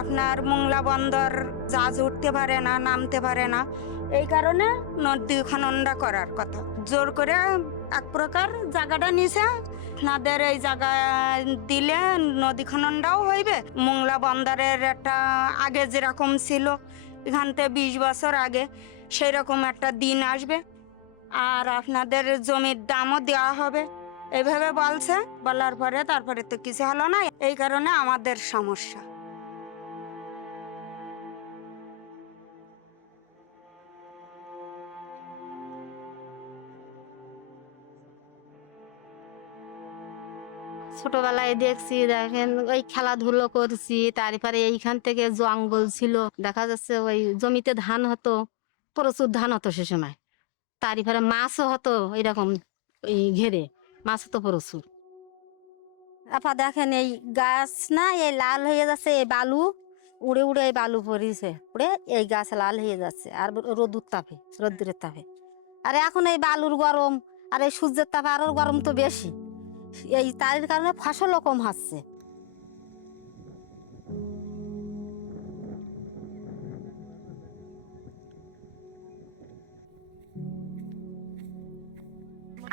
আপনার মোংলা বন্দর জাহাজ উঠতে পারে না, নামতে পারে না। এই কারণে নদী খননটা করার কথা। জোর করে এক প্রকার জায়গাটা নিছে, আপনাদের এই জায়গা দিলে নদী খননটাও হইবে। মোংলা বন্দরের একটা আগে যেরকম ছিল, এখান থেকে 20 বছর আগে সেই রকম একটা দিন আসবে, আর আপনাদের জমির দামও দেওয়া হবে, এইভাবে বলছে। বলার পরে তারপরে তো কিছু হলো না, এই কারণে আমাদের সমস্যা। ছোটবেলায় দেখছি, দেখেন ওই খেলাধুলো করছি, তারপরে এইখান থেকে জঙ্গল ছিল, দেখা যাচ্ছে ওই জমিতে ধান হতো, প্রচুর ধান হতো সে সময়। তারপরে মাছও হতো এরকম, এই ঘেরে মাছ হতো প্রচুর। আপা দেখেন এই গাছ না, এই লাল হয়ে যাচ্ছে, এই বালু উড়ে উড়ে এই বালু পড়িছে, উড়ে এই গাছ লাল হয়ে যাচ্ছে, আর রোদুর তাপে, রোদ্দুরের তাপে। আর এখন এই বালুর গরম আর এই সূর্যের তাপে আরো গরম তো বেশি, এই তার কারণে ফসলও কম হচ্ছে।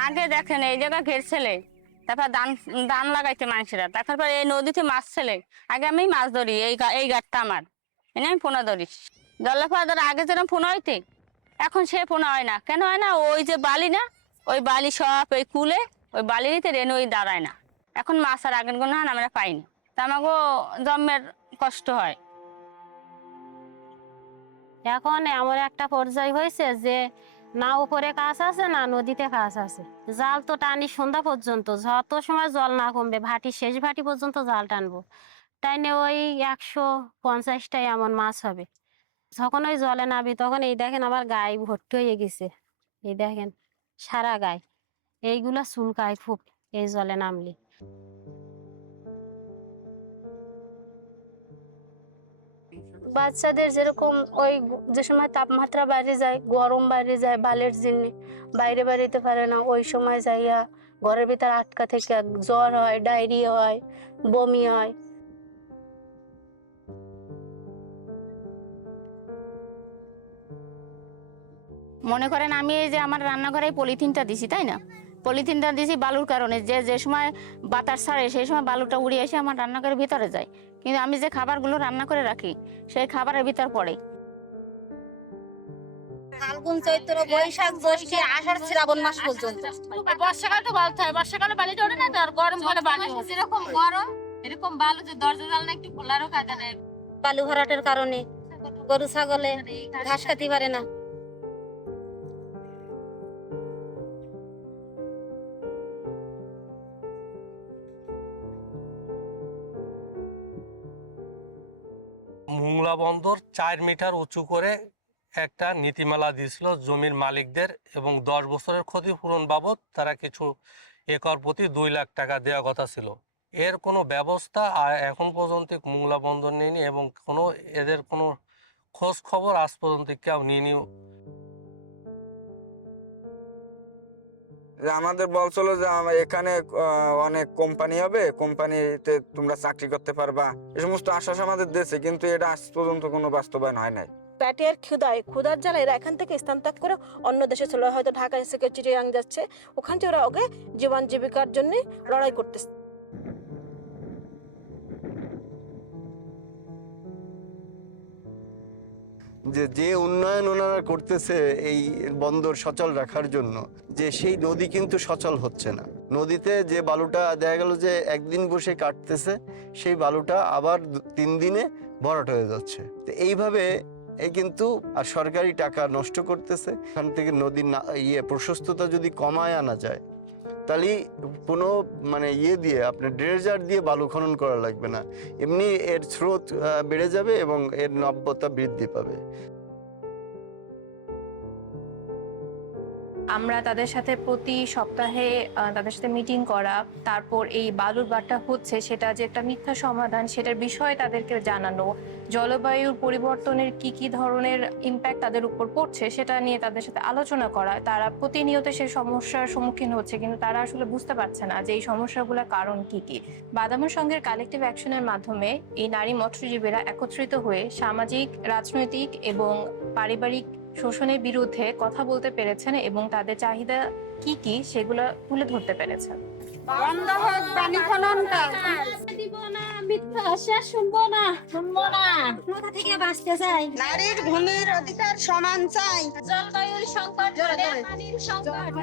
আগে দেখেন এই জায়গা ঘেরছিলে, তারপর ধান ধান লাগাইছে মানুষেরা, তারপর এই নদীতে মাছ ছেলে। আগে আমি মাছ ধরি, এই ঘাটটা আমার, এনে আমি পোনা ধরি। জলের পর ধর আগে যেরকম পোনা হইতে, এখন সে পোনা হয় না। কেন হয় না? ওই যে বালি না, ওই বালি সব ওই কুলে, ওই বালি নিতে রেন ওই দাঁড়ায় না। এখন মাছ আর আগের গুণ আমরা পাই না, তা আমাকেও জন্মের কষ্ট হয়। এখন এমন একটা পর্যায় হয়েছে যে না উপরে কাজ আছে না নদীতে কাজ আছে। জাল তো টানি সন্ধ্যা পর্যন্ত, যত সময় জল না কমবে ভাটি শেষ ভাটি পর্যন্ত জাল টানবো, টাইনে ওই 150টাই এমন মাছ হবে। যখন ওই জলে নামি তখন এই দেখেন আমার গায়ে ভর্তি হয়ে গেছে, এই দেখেন সারা গায়ে এইগুলা চুলকায় খুব এই জলে নামলে। বাচ্চাদের যেরকম ওই যে সময় তাপমাত্রা বাইরে যায়, গরম বাইরে যায়, বালের জন্য বাইরে বেরোতে পারে না, ওই সময় যাইয়া ঘরের ভিতর আটকা থেকে জ্বর হয়, ডায়রিয়া হয়, বমি হয়। মনে করেন আমি এই যে আমার রান্নাঘরে পলিথিনটা দিছি, তাই না? পলিথিনটা দিছি বালুর কারণে, যে যে সময় বাতাস ছাড়ে সেই সময় বালুটা উড়ে এসে আমার রান্নাঘরের ভিতরে যায়, কিন্তু আমি যে খাবারগুলো রান্না করে রাখি সেই খাবারের ভিতর পড়ে। ফাল্গুন চৈত্র বৈশাখ জ্যৈষ্ঠ আষাঢ় শ্রাবণ মাস পর্যন্ত। বর্ষাকাল তো বালু থাকে, বর্ষাকালে বালিটা ওঠে না, তো আর গরম হলে বালি যেরকম গরম এরকম বালু, যে দরজা জানলা একটু খোলারও কাজে নেই। বালু ভরাটের কারণে গরু ছাগলে ঘাস খেতে পারে না। মোংলা বন্দর 4 মিটার উঁচু করে একটা নীতিমালা দিয়েছিল জমির মালিকদের, এবং 10 বছরের ক্ষতিপূরণ বাবদ তারা কিছু একর প্রতি 2 লাখ টাকা দেওয়া কথা ছিল। এর কোনো ব্যবস্থা এখন পর্যন্ত মোংলা বন্দর নেয়নি, এবং এদের কোনো খোঁজ খবর আজ পর্যন্ত কেউ নিয়নি। আমাদের বলছিল যে এখানে অনেক কোম্পানি হবে, কোম্পানিতে তোমরা চাকরি করতে পারবা, এই সমস্ত আশ্বাস আমাদের দিয়েছে, কিন্তু এটা আজ পর্যন্ত কোনো বাস্তবায়ন হয় নাই। পেটের ক্ষুধার জ্বালা এরা এখান থেকে স্থান ত্যাগ করে অন্য দেশে চলে, হয়তো ঢাকা থেকে চিটিয়াং যাচ্ছে, ওখান থেকে ওরা ওকে জীবন জীবিকার জন্য লড়াই করতেছে। যে উন্নয়ন ওনারা করতেছে এই বন্দর সচল রাখার জন্য, যে সেই নদী কিন্তু সচল হচ্ছে না। নদীতে যে বালুটা দেখা গেল যে একদিন বসে কাটতেছে, সেই বালুটা আবার 3 দিনে ভরাট হয়ে যাচ্ছে। তো এইভাবে কিন্তু আর সরকারি টাকা নষ্ট করতেছে। এখান থেকে নদীর প্রশস্ততা যদি কমায় আনা যায়, তাহলে কোনো দিয়ে আপনার ড্রেজার দিয়ে বালু খনন করা লাগবে না, এমনি এর স্রোত বেড়ে যাবে এবং এর নব্যতা বৃদ্ধি পাবে। আমরা তাদের সাথে প্রতি সপ্তাহে তাদের সাথে মিটিং করা, তারপর এই বালুর বাট্টা হচ্ছে সেটা যে একটা মিথ্যা সমাধান সেটার বিষয়ে তাদেরকে জানানো, জলবায়ুর পরিবর্তনের কি কি ধরনের ইম্প্যাক্ট তাদের উপর পড়ছে সেটা নিয়ে তাদের সাথে আলোচনা করা। তারা প্রতিনিয়ত সেই সমস্যার সম্মুখীন হচ্ছে, কিন্তু তারা আসলে বুঝতে পারছে না যে এই সমস্যাগুলোর কারণ কি কি। বাদামুর সঙ্গের কালেকটিভ অ্যাকশনের মাধ্যমে এই নারী মৎস্যজীবীরা একত্রিত হয়ে সামাজিক, রাজনৈতিক এবং পারিবারিক শোষণের বিরুদ্ধে কথা বলতে পেরেছেন এবং তাদের চাহিদা কি কি সেগুলো তুলে ধরতে পেরেছেন। বন্ধ হোক পানি খননটা। কোথা থেকে বাঁচতে চাই? নারীর ভূমির অধিকার সমান চাই। জলবায়ুর সংকট, পানির সংকট,